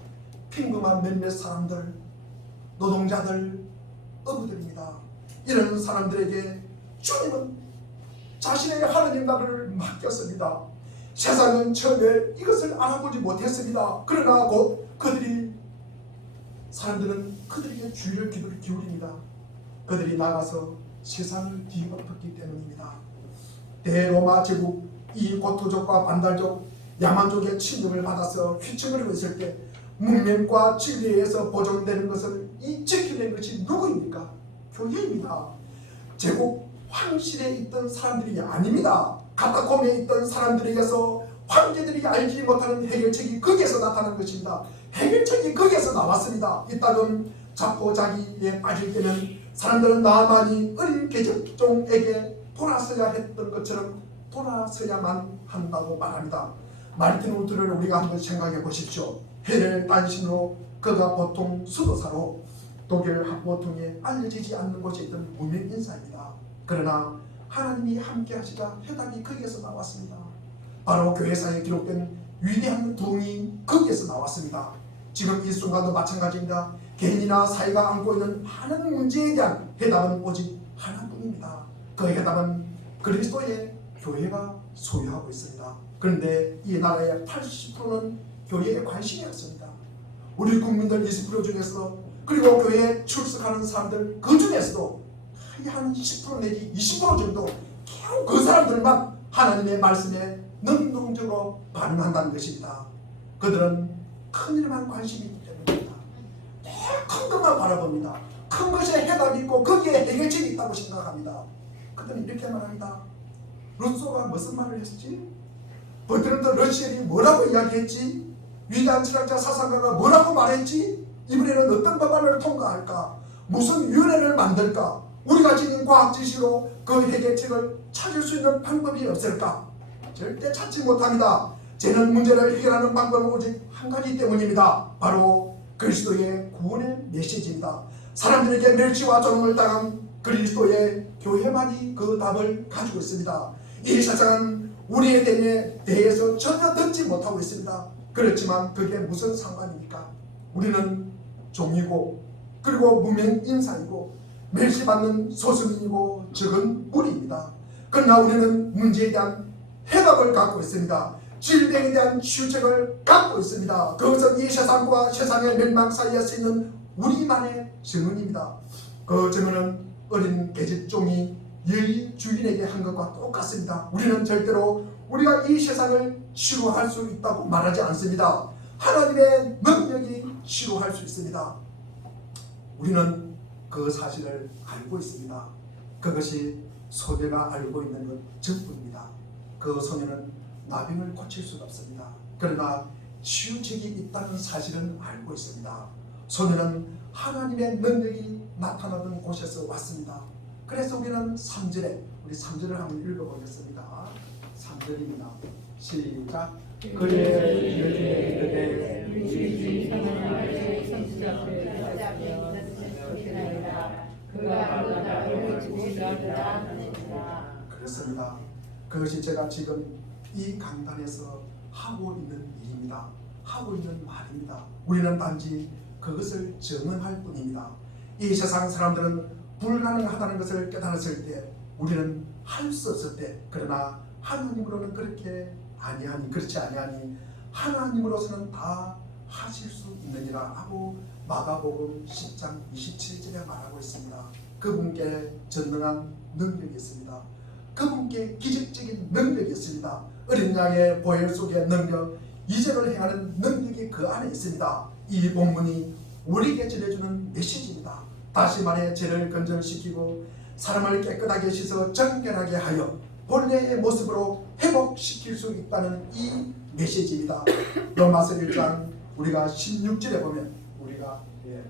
평범한 몇몇 사람들, 노동자들, 어부들입니다. 이런 사람들에게 주님은 자신의 하나님 나라를 맡겼습니다. 세상은 처음에 이것을 알아보지 못했습니다. 그러나 곧 사람들은 그들에게 주의를 기울입니다. 그들이 나가서 세상을 뒤엎었기 때문입니다. 대로마 제국 이 고토족과 반달족, 야만족의 침입을 받아서 휘청거리고 있을 때 문명과 진리에서 보존되는 것을 이 지키는 것이 누구입니까? 교회입니다. 제국 황실에 있던 사람들이 아닙니다. 카타콤에 있던 사람들에게서 황제들이 알지 못하는 해결책이 거기에서 나타난 것입니다. 해결책이 거기에서 나왔습니다. 이따금 자포자기에 빠질 때는 사람들은 나만이 어린 계집종에게 돌아서야 했던 것처럼 돌아서야만 한다고 말합니다. 마르틴 루터를 우리가 한번 생각해 보십시오. 해를 단신으로 그가 보통 수도사로 독일 합보통에 알려지지 않는 곳에 있던 무명 인사입니다. 그러나 하나님이 함께 하시자 해답이 거기에서 나왔습니다. 바로 교회사에 기록된 위대한 부흥이 거기에서 나왔습니다. 지금 이 순간도 마찬가지입니다. 개인이나 사회가 안고 있는 많은 문제에 대한 해답은 오직 하나뿐입니다. 그 해답은 그리스도의 교회가 소유하고 있습니다. 그런데 이 나라의 80%는 교회에 관심이 없습니다. 우리 국민들 20% 중에서, 그리고 교회에 출석하는 사람들 그 중에서도 한 10% 내지 20% 정도 겨우 그 사람들만 하나님의 말씀에 능동적으로 반응한다는 것입니다. 그들은 큰 일만 관심이 있기 때문입니다. 큰 것만 바라봅니다. 큰 것에 해답이 있고 거기에 해결책이 있다고 생각합니다. 그들은 이렇게 말합니다. 루소가 무슨 말을 했지? 버트런트 러시엘이 뭐라고 이야기했지? 위대한 철학자 사상가가 뭐라고 말했지? 이번에는 어떤 법안을 통과할까? 무슨 위원회를 만들까? 우리가 지닌 과학 지식으로 그 해결책을 찾을 수 있는 방법이 없을까? 절대 찾지 못합니다. 쟤는 문제를 해결하는 방법은 오직 한 가지 때문입니다. 바로 그리스도의 구원의 메시지입니다. 사람들에게 멸시와 조롱을 당한 그리스도의 교회만이 그 답을 가지고 있습니다. 이 세상은 우리에 대해서 전혀 듣지 못하고 있습니다. 그렇지만 그게 무슨 상관입니까? 우리는 종이고, 그리고 무명 인사이고, 멸시받는 소수민이고 적은 무리입니다. 그러나 우리는 문제에 대한 해답을 갖고 있습니다. 질병에 대한 치유책을 갖고 있습니다. 그것은 이 세상과 세상의 멸망 사이에 있는 우리만의 증언입니다. 그 증언은 어린 계집종이 여의 주인에게 한 것과 똑같습니다. 우리는 절대로 우리가 이 세상을 치유할 수 있다고 말하지 않습니다. 하나님의 능력이 치유할 수 있습니다. 우리는 그 사실을 알고 있습니다. 그것이 소녀가 알고 있는 것 전부입니다. 그 소녀는 나병을 고칠 수가 없습니다. 그러나 치유책이 있다는 사실은 알고 있습니다. 소녀는 하나님의 능력이 나타나던 곳에서 왔습니다. 그래서 우리는 3절에, 우리 3절을 한번 읽어보겠습니다. 3절입니다. 시작. 그렇습니다. 그것이 제가 지금 이 강단에서 하고 있는 일입니다. 하고 있는 말입니다. 우리는 단지 그것을 증언할 뿐입니다. 이 세상 사람들은 불가능하다는 것을 깨달았을 때, 우리는 할 수 없을 때, 그러나 하나님으로는 그렇지 아니하니 하나님으로서는 다 하실 수 있느니라 하고 마가복음 10장 27절에 말하고 있습니다. 그분께 전능한 능력이 있습니다. 그분께 기적적인 능력이 있습니다. 어린 양의 보혈 속의 능력, 이적을 행하는 능력이 그 안에 있습니다. 이 본문이 우리에게 전해주는 메시지입니다. 다시 말해 죄를 건절시키고 사람을 깨끗하게 씻어 정결하게 하여 본래의 모습으로 회복시킬 수 있다는 이 메시지입니다. 로마서 1장 우리가 16절에 보면 우리가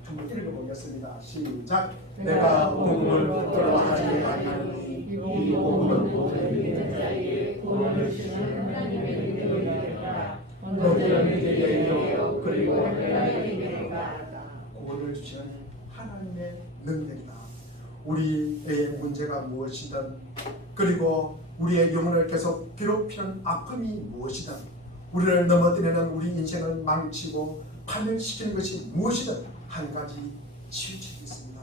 한번 읽어보겠습니다. 시작. 내가 복음을 붙들어 하지 아니하노니 이 복음은 모든 믿는 자에게 구원을 주시는 하나님의 능력이니라. 너희는 믿게 이르고 그리고 하나님의 능력이다. 구원을 주시는 하나님의 능력이다. 우리의 문제가 무엇이든 그리고 우리의 영혼을 계속 괴롭히는 아픔이 무엇이든 우리를 넘어뜨리는 우리 인생을 망치고 파멸시키는 것이 무엇이든 한 가지 치유책이 있습니다.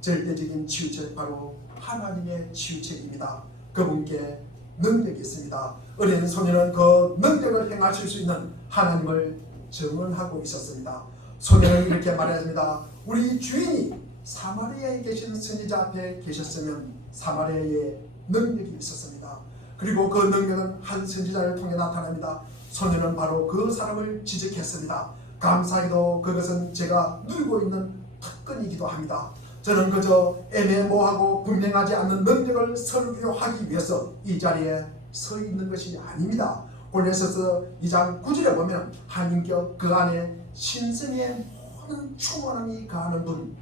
절대적인 치유책 바로 하나님의 치유책입니다. 그분께 능력이 있습니다. 어린 소녀는 그 능력을 행하실 수 있는 하나님을 증언하고 있었습니다. 소녀는 이렇게 말했습니다. 우리 주인이 사마리아에 계시는 선지자 앞에 계셨으면 사마리아에 능력이 있었습니다. 그리고 그 능력은 한 선지자를 통해 나타납니다. 소녀는 바로 그 사람을 지적했습니다. 감사히도 그것은 제가 누리고 있는 특권이기도 합니다. 저는 그저 애매모호하고 분명하지 않는 능력을 설교하기 위해서 이 자리에 서 있는 것이 아닙니다. 골로새서 2장 9절에 보면 한인격 그 안에 신성의 모든 충만함이 가하는 분,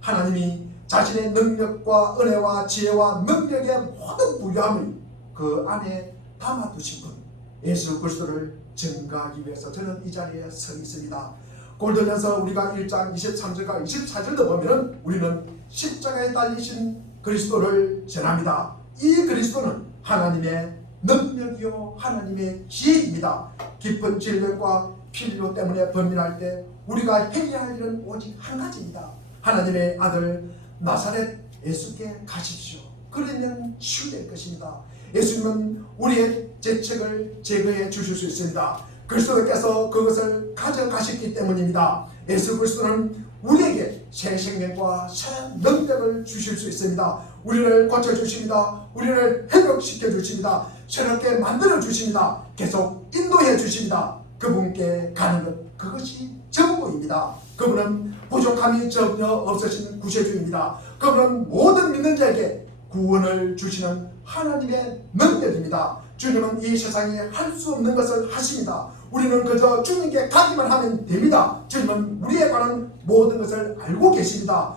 하나님이 자신의 능력과 은혜와 지혜와 능력의 모든 부유함을 그 안에 담아두신 분, 예수 그리스도를 증거하기 위해서 저는 이 자리에 서 있습니다. 골로새서 우리가 1장 23절과 24절도 보면 우리는 십자가에 달리신 그리스도를 전합니다. 이 그리스도는 하나님의 능력이요 하나님의 지혜입니다. 깊은 질병과 필요 때문에 범민할 때 우리가 해야 할 일은 오직 한 가지입니다. 하나님의 아들 나사렛 예수께 가십시오. 그러면 치유될 것입니다. 예수님은 우리의 죄책을 제거해 주실 수 있습니다. 그리스도께서 그것을 가져가셨기 때문입니다. 예수 그리스도는 우리에게 새 생명과 새 능력을 주실 수 있습니다. 우리를 고쳐주십니다. 우리를 회복시켜 주십니다. 새롭게 만들어 주십니다. 계속 인도해 주십니다. 그분께 가는 것, 그것이 전부입니다. 그분은 부족함이 전혀 없으신 구세주입니다. 그분은 모든 믿는 자에게 구원을 주시는 하나님의 능력입니다. 주님은 이 세상에 할 수 없는 것을 하십니다. 우리는 그저 주님께 가기만 하면 됩니다. 주님은 우리에 관한 모든 것을 알고 계십니다.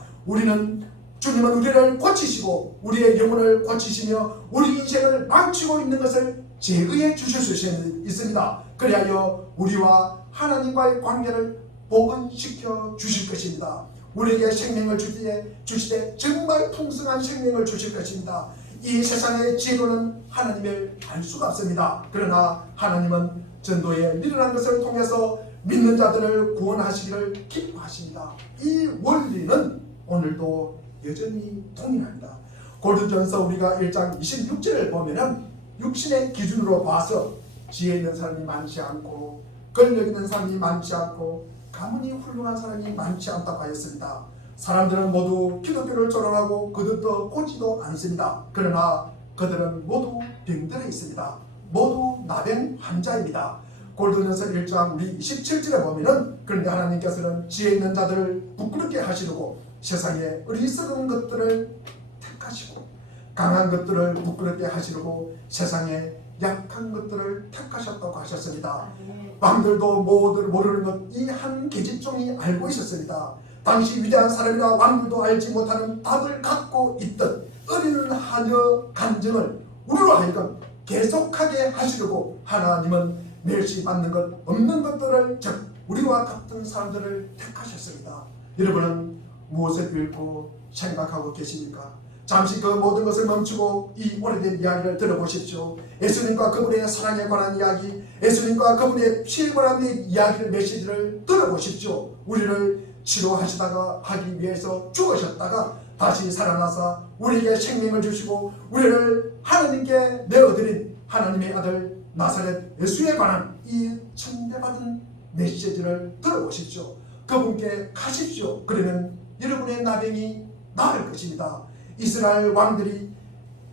주님은 우리를 고치시고 우리의 영혼을 고치시며 우리 인생을 망치고 있는 것을 제거해 주실 수 있습니다. 그리하여 우리와 하나님과의 관계를 복원시켜 주실 것입니다. 우리에게 생명을 주시되 정말 풍성한 생명을 주실 것입니다. 이 세상의 지혜로는 하나님을 알 수가 없습니다. 그러나 하나님은 전도에 미련한 것을 통해서 믿는 자들을 구원하시기를 기뻐하십니다. 이 원리는 오늘도 여전히 동일합니다. 고린도전서 우리가 1장 26절을 보면은 육신의 기준으로 봐서 지혜 있는 사람이 많지 않고 권력 있는 사람이 많지 않고 가문이 훌륭한 사람이 많지 않다고 하였습니다. 사람들은 모두 기독교를 졸업하고 그들도 고지도 않습니다. 그러나 그들은 모두 병들어 있습니다. 모두 나병 환자입니다. 고린도전서 1장 우리 27절에 보면은 그런데 하나님께서는 지혜 있는 자들을 부끄럽게 하시려고 세상에 어리석은 것들을 택하시고 강한 것들을 부끄럽게 하시려고 세상에 약한 것들을 택하셨다고 하셨습니다. 왕들도 모르는 것 이 한 계집종이 알고 있었습니다. 당시 위대한 사람이라 왕들도 알지 못하는 답을 갖고 있던 어린 하녀 간증을 우리로 하여금 계속하게 하시려고 하나님은 멸시받는 것 없는 것들을 즉 우리와 같은 사람들을 택하셨습니다. 여러분은 무엇을 읽고 생각하고 계십니까? 잠시 그 모든 것을 멈추고 이 오래된 이야기를 들어보십시오. 예수님과 그분의 사랑에 관한 이야기, 예수님과 그분의 피에 관한 이야기를 메시지를 들어보십시오. 우리를 치료하시다가 하기 위해서 죽으셨다가 다시 살아나사 우리에게 생명을 주시고 우리를 하나님께 내어드린 하나님의 아들 나사렛 예수에 관한 이 천대받은 메시지를 들어보십시오. 그분께 가십시오. 그러면 여러분의 나병이 나을 것입니다. 이스라엘 왕들이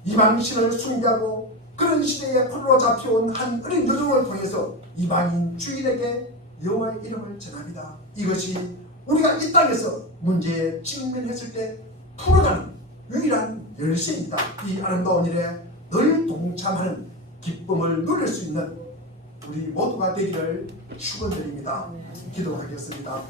이방신을 숭배하고 그런 시대에 포로로 잡혀온 한 어린 여종을 통해서 이방인 주인에게 여호와의 이름을 전합니다. 이것이 우리가 이 땅에서 문제에 직면했을 때 풀어가는 유일한 열쇠입니다. 이 아름다운 일에 늘 동참하는 기쁨을 누릴 수 있는 우리 모두가 되기를 축원드립니다. 기도하겠습니다.